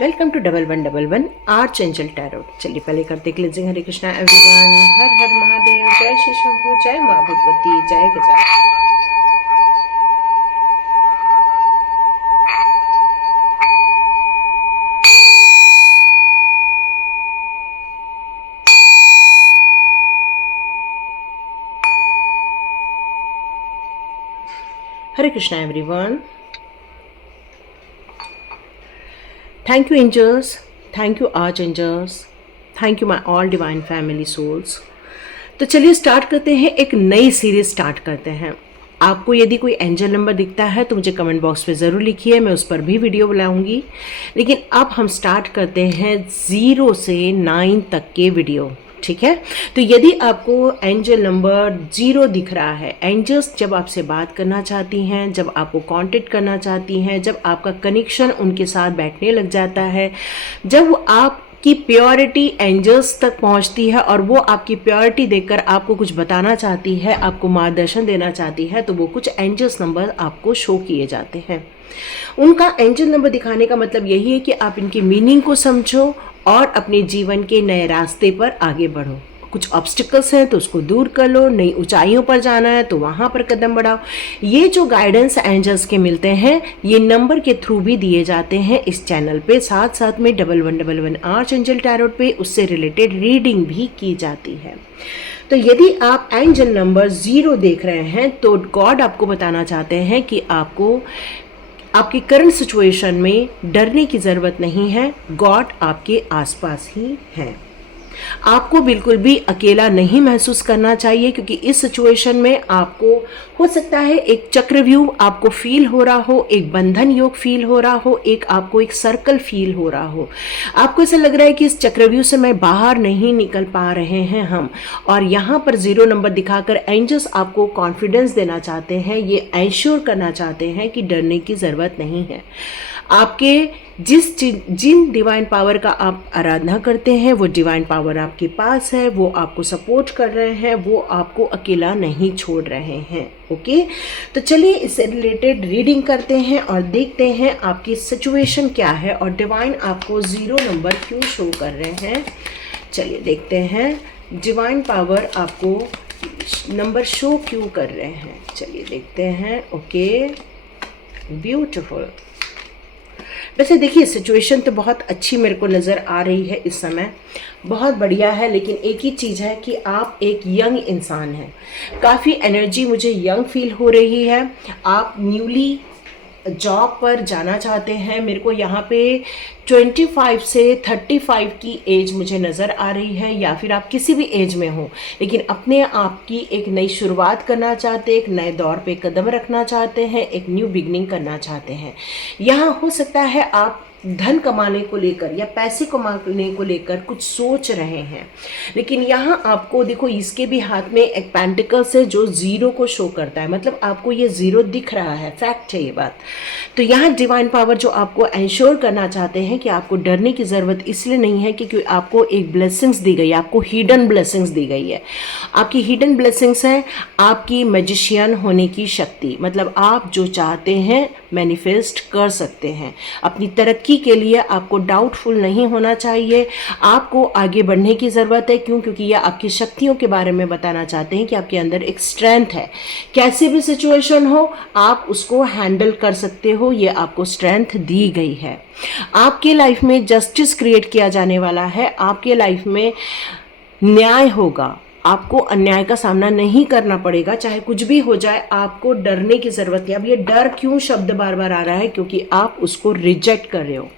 Welcome to 1111 archangel tarot. चलिए पहले करते क्लिजिंग। हरे कृष्णा एवरीवन, हर हर महादेव, जय श्री शंभू, जय माँ भगवती, जय Gaja. Hare Krishna everyone, thank you angels, thank you archangels, thank you my all divine family souls. तो चलिए स्टार्ट करते हैं, एक नई सीरीज स्टार्ट करते हैं। आपको यदि कोई एंजल नंबर दिखता है तो मुझे कमेंट बॉक्स में ज़रूर लिखिए, मैं उस पर भी वीडियो बनाऊंगी। लेकिन अब हम स्टार्ट करते हैं 0 से 9 तक के वीडियो, ठीक है। तो यदि आपको एंजल नंबर 0 दिख रहा है, एंजल्स जब आपसे बात करना चाहती हैं, जब आपको कांटेक्ट करना चाहती हैं, जब आपका कनेक्शन उनके साथ बैठने लग जाता है, जब आप की प्योरिटी एंजल्स तक पहुंचती है और वो आपकी प्योरिटी देखकर आपको कुछ बताना चाहती है, आपको मार्गदर्शन देना चाहती है, तो वो कुछ एंजल्स नंबर आपको शो किए जाते हैं। उनका एंजल नंबर दिखाने का मतलब यही है कि आप इनकी मीनिंग को समझो और अपने जीवन के नए रास्ते पर आगे बढ़ो। कुछ ऑब्स्टिकल्स हैं तो उसको दूर कर लो, नई ऊंचाइयों पर जाना है तो वहाँ पर कदम बढ़ाओ। ये जो गाइडेंस एंजल्स के मिलते हैं, ये नंबर के थ्रू भी दिए जाते हैं इस चैनल पे। साथ साथ में 1111 आर्च एंजल टैरोट पे उससे रिलेटेड रीडिंग भी की जाती है। तो यदि आप एंजल नंबर 0 देख रहे हैं तो गॉड आपको बताना चाहते हैं कि आपको आपकी करंट सिचुएशन में डरने की ज़रूरत नहीं है। गॉड आपके आसपास ही है। आपको बिल्कुल भी अकेला नहीं महसूस करना चाहिए, क्योंकि इस सिचुएशन में आपको हो सकता है एक चक्रव्यूह आपको फील हो रहा हो, एक बंधन योग फील हो रहा हो, आपको एक सर्कल फील हो रहा हो। आपको ऐसा लग रहा है कि इस चक्रव्यूह से मैं बाहर नहीं निकल पा रहे हैं हम। और यहाँ पर 0 नंबर दिखाकर एंजल्स आपको कॉन्फिडेंस देना चाहते हैं, ये एंश्योर करना चाहते हैं कि डरने की ज़रूरत नहीं है। आपके जिन डिवाइन पावर का आप आराधना करते हैं, वो डिवाइन पावर आपके पास है, वो आपको सपोर्ट कर रहे हैं, वो आपको अकेला नहीं छोड़ रहे हैं। ओके, तो चलिए इससे रिलेटेड रीडिंग करते हैं और देखते हैं आपकी सिचुएशन क्या है और डिवाइन आपको 0 नंबर क्यों शो कर रहे हैं। चलिए देखते हैं डिवाइन पावर आपको नंबर शो क्यों कर रहे हैं। चलिए देखते हैं। Okay, beautiful. वैसे देखिए, सिचुएशन तो बहुत अच्छी मेरे को नज़र आ रही है इस समय, बहुत बढ़िया है। लेकिन एक ही चीज़ है कि आप एक यंग इंसान हैं, काफ़ी एनर्जी मुझे यंग फील हो रही है। आप न्यूली जॉब पर जाना चाहते हैं। मेरे को यहाँ पे 25 से 35 की एज मुझे नज़र आ रही है, या फिर आप किसी भी एज में हो, लेकिन अपने आप की एक नई शुरुआत करना चाहते हैं, एक नए दौर पे कदम रखना चाहते हैं, एक न्यू बिगनिंग करना चाहते हैं। यहाँ हो सकता है आप धन कमाने को लेकर या पैसे कमाने को लेकर कुछ सोच रहे हैं, लेकिन यहाँ आपको देखो, इसके भी हाथ में एक पेंटिकल्स है जो 0 को शो करता है, मतलब आपको ये 0 दिख रहा है, फैक्ट है ये बात। तो यहाँ डिवाइन पावर जो आपको एंश्योर करना चाहते हैं कि आपको डरने की ज़रूरत इसलिए नहीं है क्योंकि आपको एक ब्लेसिंग्स दी गई है, आपको हिडन ब्लेसिंग्स दी गई है। आपकी हिडन ब्लेसिंग्स है आपकी मैजिशियन होने की शक्ति, मतलब आप जो चाहते हैं मैनिफेस्ट कर सकते हैं। अपनी तरक्की के लिए आपको डाउटफुल नहीं होना चाहिए, आपको आगे बढ़ने की ज़रूरत है। क्यों? क्योंकि यह आपकी शक्तियों के बारे में बताना चाहते हैं कि आपके अंदर एक स्ट्रेंथ है। कैसी भी सिचुएशन हो आप उसको हैंडल कर सकते हो, ये आपको स्ट्रेंथ दी गई है। आपके लाइफ में जस्टिस क्रिएट किया जाने वाला है, आपके लाइफ में न्याय होगा, आपको अन्याय का सामना नहीं करना पड़ेगा। चाहे कुछ भी हो जाए, आपको डरने की ज़रूरत नहीं। अब ये डर क्यों शब्द बार बार आ रहा है? क्योंकि आप उसको रिजेक्ट कर रहे हो।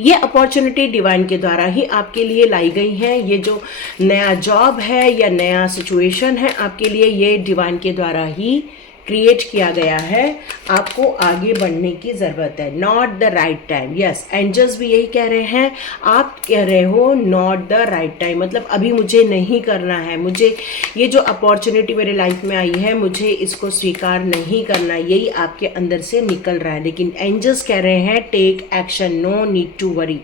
ये अपॉर्चुनिटी डिवाइन के द्वारा ही आपके लिए लाई गई है। ये जो नया जॉब है या नया सिचुएशन है आपके लिए, ये डिवाइन के द्वारा ही क्रिएट किया गया है। आपको आगे बढ़ने की ज़रूरत है। Not the right time. Yes, angels भी यही कह रहे हैं। आप कह रहे हो नॉट द राइट टाइम, मतलब अभी मुझे नहीं करना है, मुझे ये जो अपॉर्चुनिटी मेरे लाइफ में आई है मुझे इसको स्वीकार नहीं करना, यही आपके अंदर से निकल रहा है। लेकिन एंजल्स कह रहे हैं take action, no need to worry.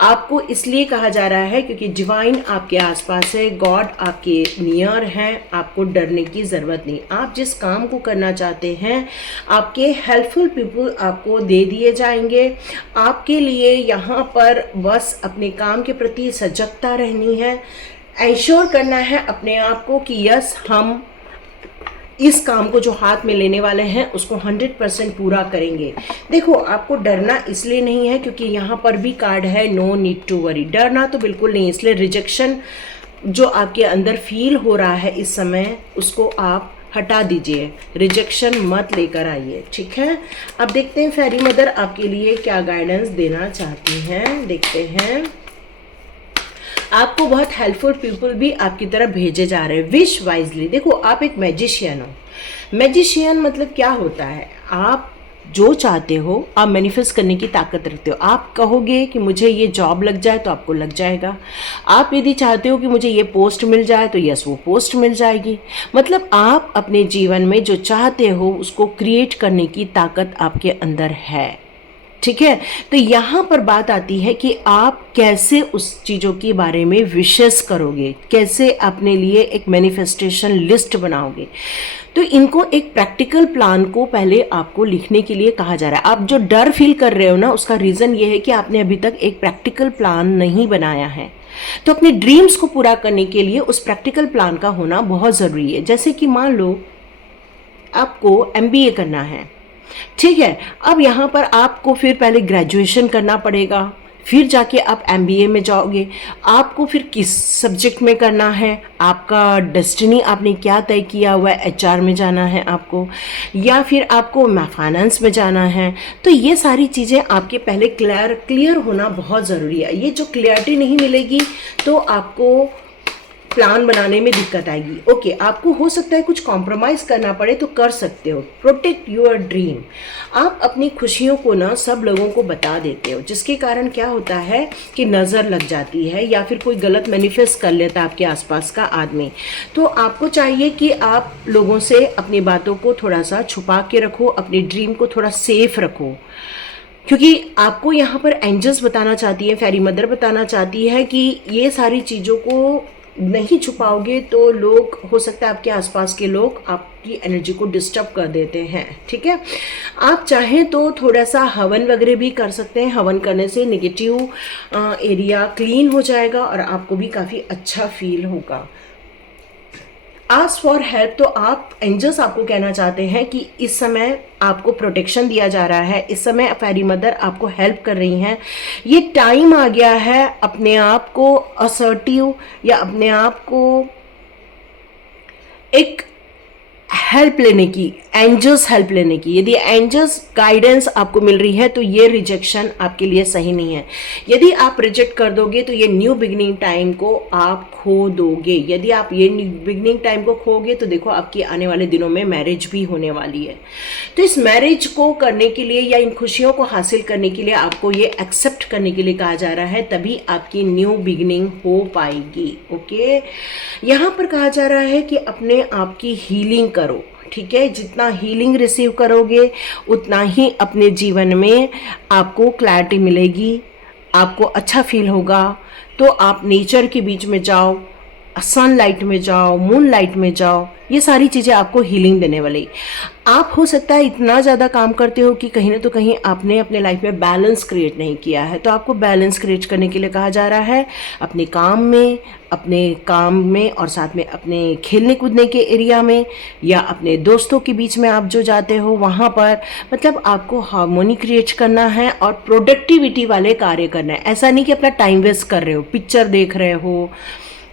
आपको इसलिए कहा जा रहा है क्योंकि डिवाइन आपके आसपास है, गॉड आपके नियर हैं, आपको डरने की ज़रूरत नहीं। आप जिस काम को करना चाहते हैं, आपके हेल्पफुल पीपल आपको दे दिए जाएंगे। आपके लिए यहाँ पर बस अपने काम के प्रति सजगता रहनी है, एंश्योर करना है अपने आप को कि यस, हम इस काम को जो हाथ में लेने वाले हैं उसको 100% पूरा करेंगे। देखो, आपको डरना इसलिए नहीं है क्योंकि यहाँ पर भी कार्ड है नो नीड टू वरी। डरना तो बिल्कुल नहीं, इसलिए रिजेक्शन जो आपके अंदर फील हो रहा है इस समय, उसको आप हटा दीजिए, रिजेक्शन मत लेकर आइए, ठीक है। अब देखते हैं फेरी मदर आपके लिए क्या गाइडेंस देना चाहती हैं। देखते हैं, आपको बहुत हेल्पफुल पीपल भी आपकी तरफ भेजे जा रहे हैं। Wish wisely. देखो, आप एक मैजिशियन हो। मैजिशियन मतलब क्या होता है, आप जो चाहते हो आप मैनिफेस्ट करने की ताकत रखते हो। आप कहोगे कि मुझे ये जॉब लग जाए तो आपको लग जाएगा। आप यदि चाहते हो कि मुझे ये पोस्ट मिल जाए तो यस, वो पोस्ट मिल जाएगी। मतलब आप अपने जीवन में जो चाहते हो उसको क्रिएट करने की ताकत आपके अंदर है, ठीक है। तो यहाँ पर बात आती है कि आप कैसे उस चीज़ों के बारे में विशेष करोगे, कैसे अपने लिए एक मैनिफेस्टेशन लिस्ट बनाओगे। तो इनको एक प्रैक्टिकल प्लान को पहले आपको लिखने के लिए कहा जा रहा है। आप जो डर फील कर रहे हो ना, उसका रीज़न ये है कि आपने अभी तक एक प्रैक्टिकल प्लान नहीं बनाया है। तो अपने ड्रीम्स को पूरा करने के लिए उस प्रैक्टिकल प्लान का होना बहुत ज़रूरी है। जैसे कि मान लो आपको MBA करना है, ठीक है। अब यहाँ पर आपको फिर पहले ग्रेजुएशन करना पड़ेगा, फिर जाके आप MBA में जाओगे। आपको फिर किस सब्जेक्ट में करना है, आपका डेस्टिनी आपने क्या तय किया हुआ है, HR में जाना है आपको, या फिर आपको फाइनेंस में जाना है। तो ये सारी चीज़ें आपके पहले क्लियर होना बहुत ज़रूरी है। ये जो क्लियरिटी नहीं मिलेगी तो आपको प्लान बनाने में दिक्कत आएगी। ओके, आपको हो सकता है कुछ कॉम्प्रोमाइज़ करना पड़े तो कर सकते हो। Protect your dream. आप अपनी खुशियों को ना सब लोगों को बता देते हो, जिसके कारण क्या होता है कि नज़र लग जाती है या फिर कोई गलत मैनिफेस्ट कर लेता है आपके आसपास का आदमी। तो आपको चाहिए कि आप लोगों से अपनी बातों को थोड़ा सा छुपा के रखो, अपनी ड्रीम को थोड़ा सेफ रखो, क्योंकि आपको यहाँ पर एंजल्स बताना चाहती है, फेरी मदर बताना चाहती है कि ये सारी चीज़ों को नहीं छुपाओगे तो लोग, हो सकता है आपके आसपास के लोग आपकी एनर्जी को डिस्टर्ब कर देते हैं, ठीक है। आप चाहें तो थोड़ा सा हवन वगैरह भी कर सकते हैं। हवन करने से नेगेटिव एरिया क्लीन हो जाएगा और आपको भी काफ़ी अच्छा फील होगा। Ask for help. तो आप एंजल्स आपको कहना चाहते हैं कि इस समय आपको प्रोटेक्शन दिया जा रहा है, इस समय फेरी मदर आपको हेल्प कर रही हैं। ये टाइम आ गया है अपने आप को असर्टिव या अपने आप को एक हेल्प लेने की, एंजल्स हेल्प लेने की। यदि एंजल्स गाइडेंस आपको मिल रही है तो ये रिजेक्शन आपके लिए सही नहीं है। यदि आप रिजेक्ट कर दोगे तो ये न्यू बिगनिंग टाइम को आप खो दोगे। यदि आप ये न्यू बिगनिंग टाइम को खोगे तो देखो, आपकी आने वाले दिनों में मैरिज भी होने वाली है। तो इस मैरिज को करने के लिए या इन खुशियों को हासिल करने के लिए आपको ये एक्सेप्ट करने के लिए कहा जा रहा है, तभी आपकी न्यू बिगनिंग हो पाएगी। ओके, यहाँ पर कहा जा रहा है कि अपने आप की हीलिंग करो, ठीक है। जितना हीलिंग रिसीव करोगे उतना ही अपने जीवन में आपको क्लैरिटी मिलेगी, आपको अच्छा फील होगा। तो आप नेचर के बीच में जाओ, सनलाइट में जाओ, मून लाइट में जाओ, ये सारी चीज़ें आपको हीलिंग देने वाली। आप हो सकता है इतना ज़्यादा काम करते हो कि कहीं ना तो कहीं आपने अपने लाइफ में बैलेंस क्रिएट नहीं किया है। तो आपको बैलेंस क्रिएट करने के लिए कहा जा रहा है, अपने काम में और साथ में अपने खेलने कूदने के एरिया में या अपने दोस्तों के बीच में आप जो जाते हो वहाँ पर, मतलब आपको हार्मोनी क्रिएट करना है और प्रोडक्टिविटी वाले कार्य करना है। ऐसा नहीं कि अपना टाइम वेस्ट कर रहे हो, पिक्चर देख रहे हो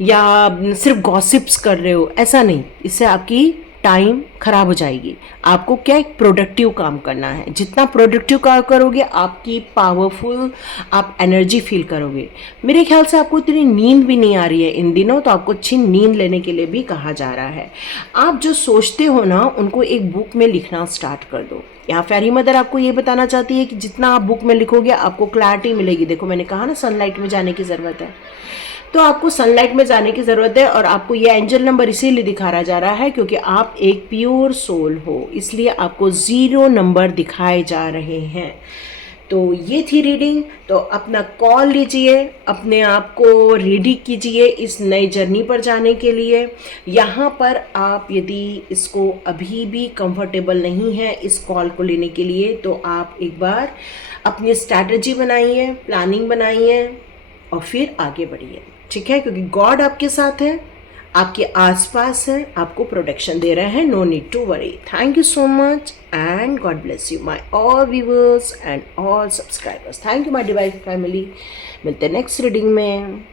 या सिर्फ गॉसिप्स कर रहे हो, ऐसा नहीं। इससे आपकी टाइम खराब हो जाएगी। आपको क्या, एक प्रोडक्टिव काम करना है। जितना प्रोडक्टिव काम करोगे आपकी पावरफुल आप एनर्जी फील करोगे। मेरे ख्याल से आपको इतनी नींद भी नहीं आ रही है इन दिनों, तो आपको अच्छी नींद लेने के लिए भी कहा जा रहा है। आप जो सोचते हो ना, उनको एक बुक में लिखना स्टार्ट कर दो। यहाँ फेरी मदर आपको ये बताना चाहती है कि जितना आप बुक में लिखोगे आपको क्लैरिटी मिलेगी। देखो, मैंने कहा ना सनलाइट में जाने की ज़रूरत है, तो आपको सनलाइट में जाने की ज़रूरत है। और आपको ये एंजल नंबर इसीलिए दिखाया जा रहा है क्योंकि आप एक प्योर सोल हो, इसलिए आपको 0 नंबर दिखाए जा रहे हैं। तो ये थी रीडिंग। तो अपना कॉल लीजिए, अपने आप को रेडी कीजिए इस नई जर्नी पर जाने के लिए। यहाँ पर आप यदि इसको अभी भी कंफर्टेबल नहीं है इस कॉल को लेने के लिए, तो आप एक बार अपनी स्ट्रैटेजी बनाइए, प्लानिंग बनाइए और फिर आगे बढ़िए, ठीक है? क्योंकि गॉड आपके साथ है, आपके आसपास है, आपको प्रोटेक्शन दे रहे हैं। No need to worry. Thank you so much and God bless you my all viewers and all subscribers. Thank you my divine family. मिलते हैं नेक्स्ट रीडिंग में।